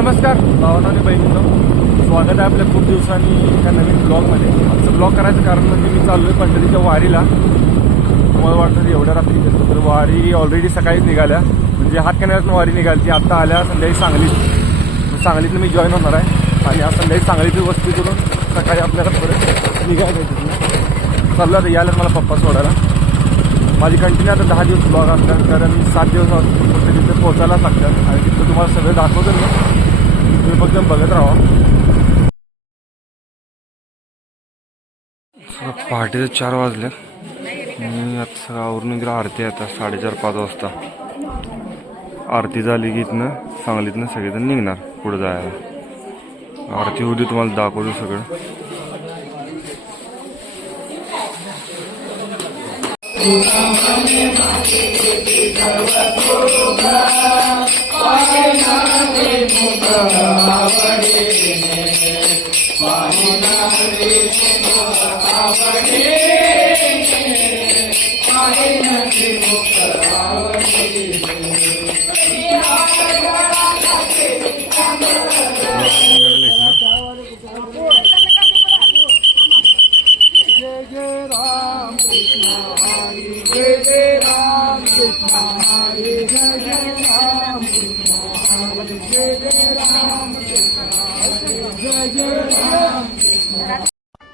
नमस्कार. भावना आणि बहिणीचं स्वागत आहे आपल्या खूप दिवसांनी एका नवीन ब्लॉगमध्ये. आमचं ब्लॉग करायचं कारण म्हणजे मी चाललो आहे पंढरीच्या वारीला. तुम्हाला वाटतं की एवढ्या रात्री गेलो तर वारी ऑलरेडी सकाळीच निघाल्या. म्हणजे हातकण्यातून वारी निघाली ती आत्ता आल्या संध्याकाळी सांगलीत. सांगलीतनं मी जॉईन होणार आहे. आणि आज संध्याकाळी सांगलीची वस्ती करून सकाळी आपल्याला परत निघायला तिथून चाललं आता यायला मला पप्पा सोडायला. माझी कंटिन्यू आता दहा दिवस ब्लॉग असतात कारण सात दिवस फक्त तिथे पोचायला लागतात. आणि तिथं तुम्हाला सगळं दाखवतो मी. फक्त बघत राहा. पहाटेचे चार वाजले मी आता सगळं आवरून गेलो आरती आता साडेचार पाच वाजता. आरती झाली की इथनं सांगलीतनं सगळेजण निघणार पुढे जायला. आरती होती तुम्हाला दाखवतो सगळं. Yeah.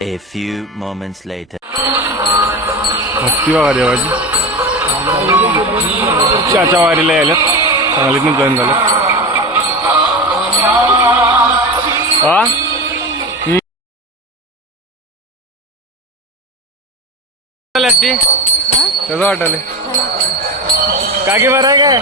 A few moments later. भक्ती बघा देवाची चाचा वारीला यायल्यात. सांगलीतनं जॉईन झालं. हा हम्म. कसं वाटले काय की बरं आहे काय?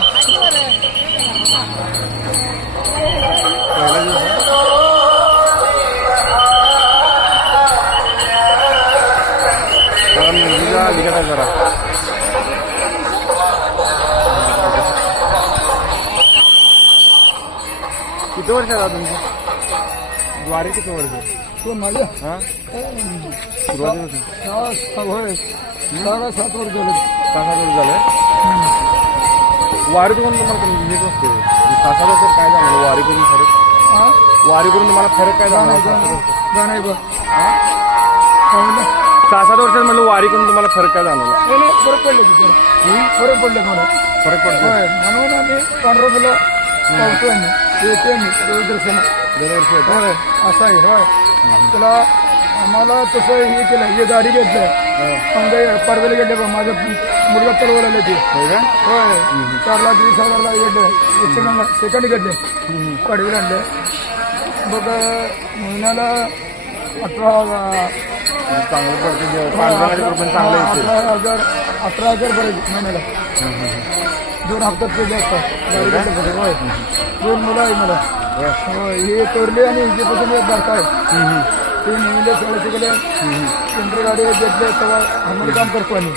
वर्ष आहे तुमची? द्वारे किती वर्ष माझ्या हा? सुरुवातीपासून होय. साडा सात वर्ष झाले. सहा सात वर्ष झाले? वारी करून तुम्हाला हे असते सात वर्षात काय जाणवलं वारी करून फरक? हा? वारी करून तुम्हाला फरक काय जाणार? जाणवलं जाणार बा सहा सात वर्षात म्हणलं वारी करून तुम्हाला फरक काय जाणवला फरक पडले तिथे. फरक पडले मला फरक पडतो होय म्हणून आम्ही पांढरा फुलं पावतो आम्ही येते आम्ही देवदर्शना होय असं आहे होय. त्याला आम्हाला तसं हे केलं हे गाडी घेतलं. परवेला गेले बा माझा मुलगा आले ते. होय चार लाख वीस हजारला घेतलं. सेकंड घेतले कडवीला आणले. बघ महिन्याला अठरा चांगलं पडते अठरा हजार अठरा हजार भरायचे महिन्याला. दोन हप्त्यात पेले असतात घेतलं दोन मुलं आहे मला. हे तोरले आणि हिच्यापासून एक बारका आहे. ते नेहमीला शाळा शिकले केंद्र गाडी घेतले तेव्हा आम्हाला काम करतो आम्ही.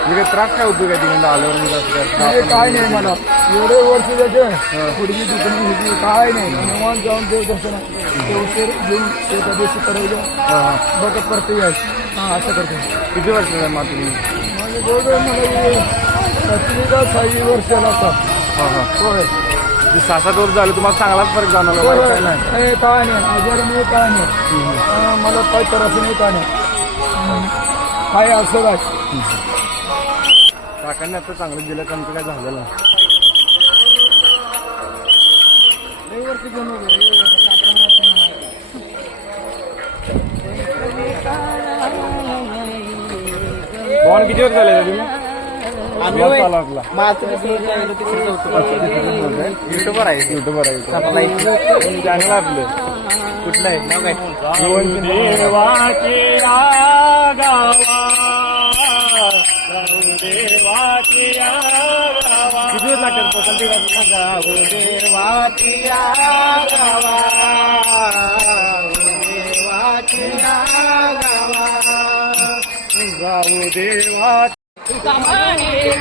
म्हणजे काय त्रास काय होतो काय तिकडे आल्यावर म्हणजे असं काय नाही मला. एवढे वर्ष त्याचे पुढची दुकान हिची काय नाही. निवांत जाऊन देव दर्शन ते उशीर घेऊन एका दिवशी करायचं. बघत परत यायचं हां असं करते. किती वर्ष म्हणजे जवळजवळ मला हे का सहावी वर्षाला हां. हां होय ते सहा सात वर्ष झालं तुम्हाला चांगलाच फरक जाणवला होय. काय नाही. नाही काय नाही आजार नाही काय नाही अं, मला काय त्रास नाही काय नाही. काय असं काय काकांनी आता चांगलं दिलं त्यांचं काय झालं नाही. बॉन किती वर्ष झाले तुम्ही? युट्यूबर आहे. युट्यूबर आहे. चॅनल आपलं कुठलं आहे? नाव काय? देवाची देवाची किती लागतात पसंती देवाची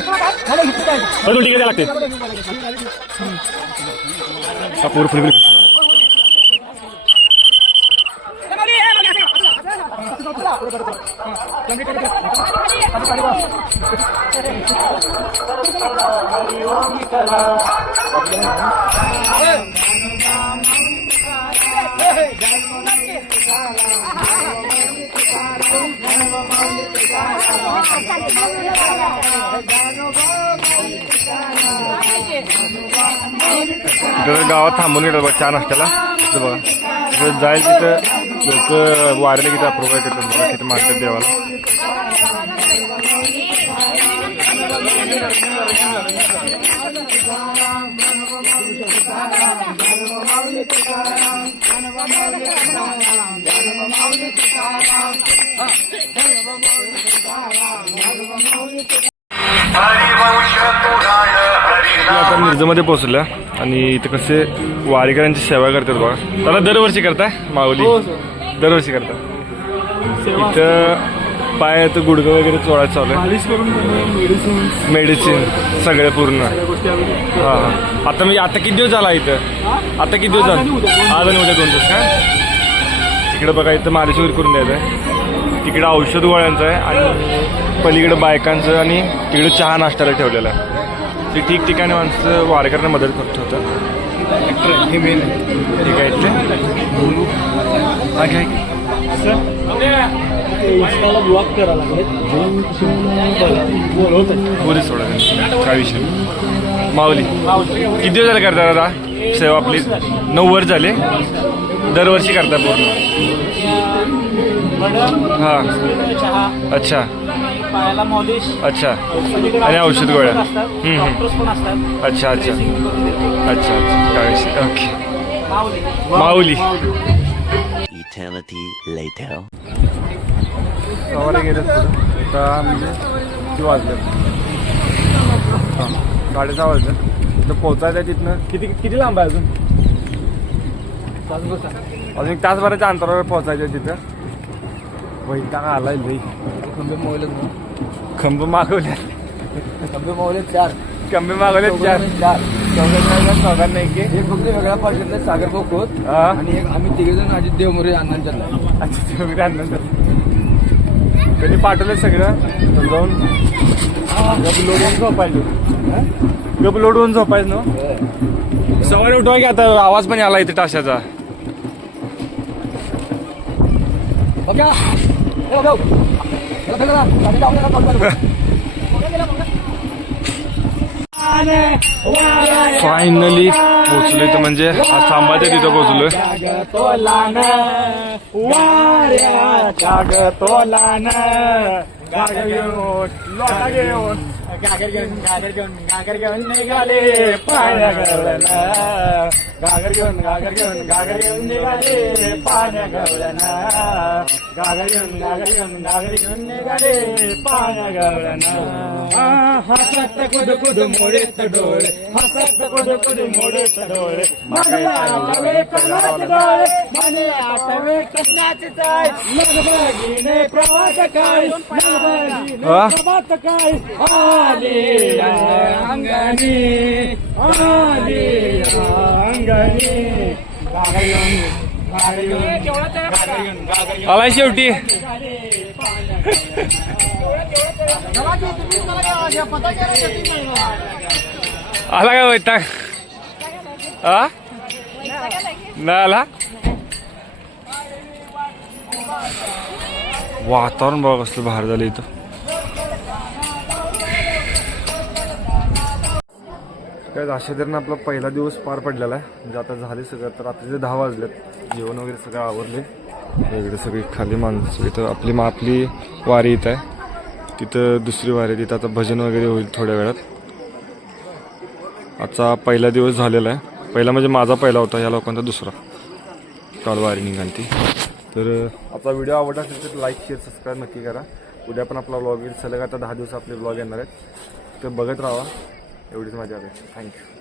परत उलटी करायला लागते हा, पूर फुल फुल. गावात थांबून गेलं बघा छान नाश्त्याला. इथं बघा. तिथं जाईल तिथं लोक वारेला किती अप्रूव्ह करतात बघा तिथं मागतात देवाला. आता मिरजमध्ये पोहोचल्या आणि इथं कसे वारीकरांची सेवा करतात बघा. त्याला दरवर्षी करताय माऊली? दरवर्षी करता इथं पायात गुडघं वगैरे चोळायचं चालू आहे मेडिसिन सगळे पूर्ण. हा हा. आता मी आता किती दिवस झाला इथं? आता किती दिवस झाला? आज आणि उद्या दोन दिवस का इकडे बघा इथं मालिश वगैरे करून द्यायचं आहे तिकडे औषध गोळ्यांचं आहे आणि पलीकडे बायकांचं आणि तिकडे चहा नाश्त्याला ठेवलेलं आहे. ते ठिकठिकाणी माणसं वारकऱ्यांना मदत करत होतं. हे मेन ठीक आहे इथले हा, ब्लॉक लागले सोडा. काय विषय. माऊली किती दिवस झाले करता दादा? सेवा आपली नऊ वर्ष झाले. दरवर्षी करता पूर्ण. हा. अच्छा. पायाला मॉलिश. अच्छा. आणि औषध गोळ्या. डॉक्टर्स पण असतात. अच्छा अच्छा. अच्छा अच्छा. ओके. माऊली. माऊली. Eternity later. सवारी पुढं. आता म्हणजे किती वाजले? साडेसहा वाजले. तर पोचायचं आहे तिथनं किती किती लांब आहे अजून? अजून एक तासभराच्या अंतरावर पोहोचायचं आहे तिथं. वैताग आलाय लई. खंबे मोवले खंब मागवल्या खंबे मोवले चार. खंबे मागवले चार. चार. चौघांना चौघांना एक एक. एक फक्त वेगळा पाठवला सागर खोत. आणि एक आम्ही तिघे जण अजित देवमुरे अण्णांच्या अच्छा ते वगैरे आणलं त्यांनी पाठवलं सगळं? जाऊन. गप लोडवून झोपायचं. गप लोडवून झोपायचं ना? सवारी उठवा की आता आवाज पण आला इथे टाशाचा बघा. फायनली पोचलोय तर म्हणजे आज थांबायचं तिथं पोचलोय घागर घेऊन घागर घेऊन घागर घेऊन निघाले पाण्या गवळणा घागर घेऊन घागर घेऊन घागर घेऊन निघाले पाण्या गवळणा घागर घेऊन घागर घेऊन घागर घेऊन निघाले पाण्या गवळणा हसत कुद कुद मोडेत डोळे हसत कुद कुद मोडेत डोळे माझे आठवे कलाचे डोळे माझे आठवे कृष्णाचे चाय लगबगीने प्रवास काय मग हा? प्रवास काय अंगणी अंगणी. आलाय शेवटी. आला काय वैताग? आ? नाही आला? वातावरण बघा कसलं बाहेर झालं इथं. काय अशा तऱ्हेनं आपला पहिला दिवस पार पडलेला आहे. म्हणजे आता झाले सगळं तर रात्रीचे दहा वाजलेत. जेवण वगैरे सगळं आवरले. इकडे सगळी खाली माणसं इथं आपली मा आपली वारी इथं आहे. तिथं दुसरी वारी तिथं आता भजन वगैरे होईल थोड्या वेळात. आजचा पहिला दिवस झालेला आहे. पहिला म्हणजे माझा पहिला होता या लोकांचा दुसरा. काल वारी निघाली ती. तर आपला व्हिडिओ आवडला असेल तर लाईक शेअर सबस्क्राईब नक्की करा. उद्या पण आपला ब्लॉग येईल. सलग आता दहा दिवस आपले ब्लॉग येणार आहेत. तर बघत राहा. एवढीच माझी अपेक्षा. थँक्यू